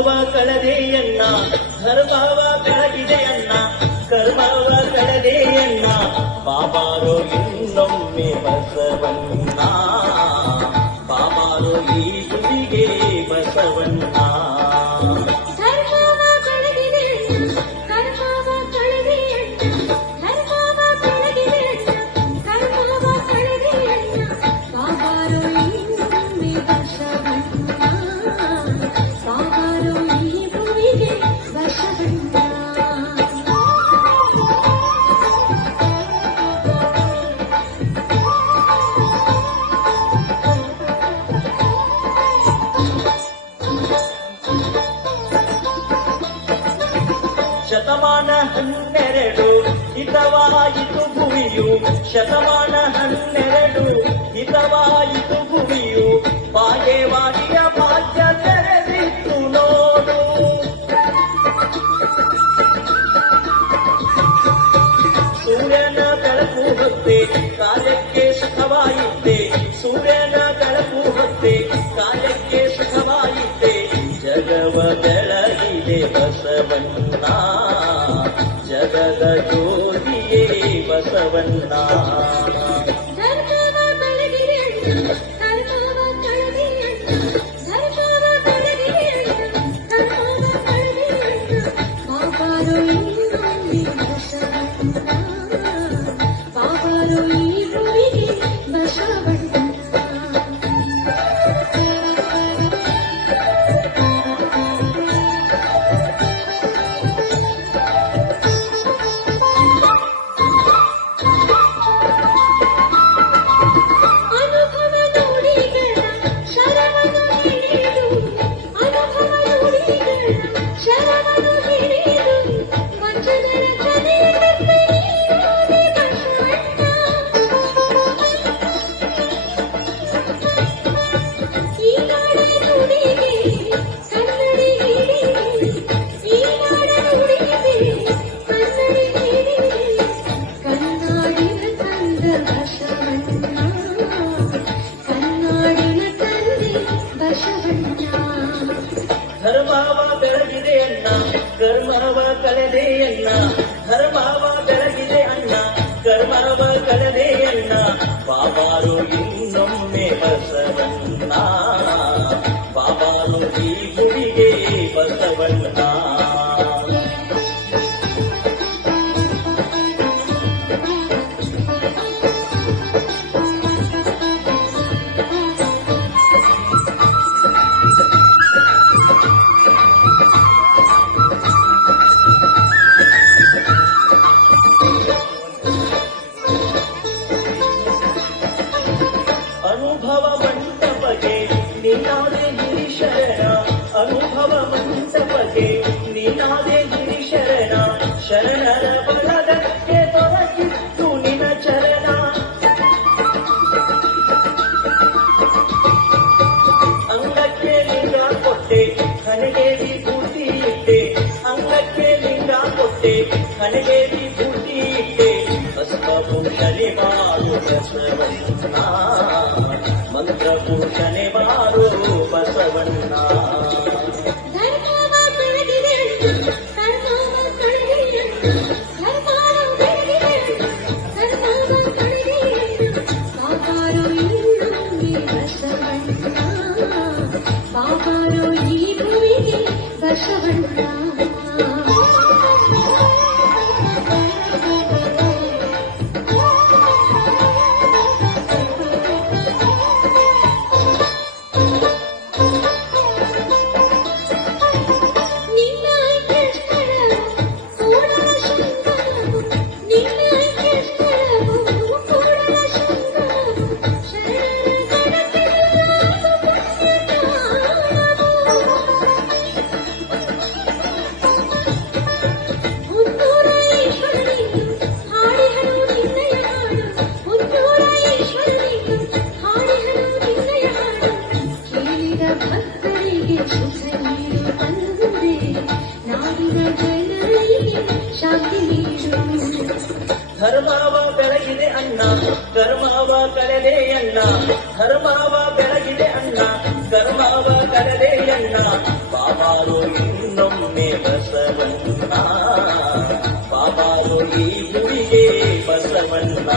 ಕರ್ಮವ ಕಳದೆಯನ್ನ ಧರ್ಮವ ಬೆಳಗಿದೆಯನ್ನ ಕರ್ಮವ ಕಳದೆಯನ್ನ ಬಾಬಾರೋ ಇನ್ನೊಮ್ಮೆ ಬಸವಣ್ಣ ಬಾಬಾರೋ ಈ ಗುಡಿಗೆ ಬಸವಣ್ಣ ಶತಮಾನ 12 ಹಿತವಾಯಿತು ಭುವಿಯು ಶತಮಾನ 12 ಹಿತವಾಯಿತು ಭುವಿಯು ಬಾಗೇವಾಡಿಯ ಭಾಗ್ಯ ತೆರೆದಿತ್ತು ನೋಡು ಸೂರ್ಯನ ಬೆಳಕು ಹೊತ್ತೆ ಕಾಲಕ್ಕೆ ಸುಖವಾಯಿತೆ ಸೂರ್ಯನ ಬೆಳಕು ಹೊತ್ತೆ ಕಾಲಕ್ಕೆ ಸುಖವಾಯಿತೆ ಜಗವ ಬೆಳಗಿದೆ ಬಸವಣ್ಣ ಜಗದ ಜ್ಯೋತಿಯೇ ಬಸವಣ್ಣ ಧರ್ಮವ ಬೆಳಗಿದೆ ಅಣ್ಣ ಕರ್ಮವ ಕಳೆದೆ ಅಣ್ಣ ಧರ್ಮವ ಬೆಳಗಿದೆ ಅಣ್ಣ ಕರ್ಮವ ಕಳೆದೆ ಅಣ್ಣ ಬಾಬಾರು ಇನ್ನೊಮ್ಮೆ ಬಸವಣ್ಣ ಬಾಬಾರು ಈ ಗುಡಿಗೆ ಬಸವಣ್ಣ ಅನುಭವ ಮಂಟಪಗೆ ನೀನಾದೆ ಗಿರಿಶರಣ ಅನುಭವ ಮಂಟಪಗೆ ನೀನಾದೆ ಗಿರಿಶರಣ ಶರಣರ ಬಲದಕ್ಕೆ ದೊರಕಿತ್ತು ನಿನ ಚರಣ ಅಂಗಕ್ಕೆ ಲಿಂಗ ಕೊಟ್ಟೆ ಹಣೆಗೆ ವಿಭೂತಿ ಇಟ್ಟೆ ಅಂಗಕ್ಕೆ ಲಿಂಗ ಕೊಟ್ಟೆ ಹಣೆಗೆ ವಿಭೂತಿ ಇಟ್ಟೆ ಭಸ್ಮಭೂಷಣೆ ಮಾಡು ಬಸವಣ್ಣ ಮಂತ್ರಭೂಷಣೆ ಮಾಡು ಬಸವಣ್ಣ ಬಾಬಾರೋ ಈ ಭೂಮಿಗೆ ಬಸವಣ್ಣ ಧರ್ಮವ ಬೆಳಗಿದೆ ಅಣ್ಣ ಕರ್ಮವ ಕಳೆದೆ ಅಣ್ಣ ಧರ್ಮವ ಬೆಳಗಿದೆ ಅಣ್ಣ ಕರ್ಮವ ಕಳೆದೆ ಅಣ್ಣ ಬಾಬಾರೋ ಇನ್ನೊಮ್ಮೆ ಬಸವಣ್ಣ ಬಾಬಾರೋ ಈ ಭೂಮಿಗೆ ಬಸವಣ್ಣ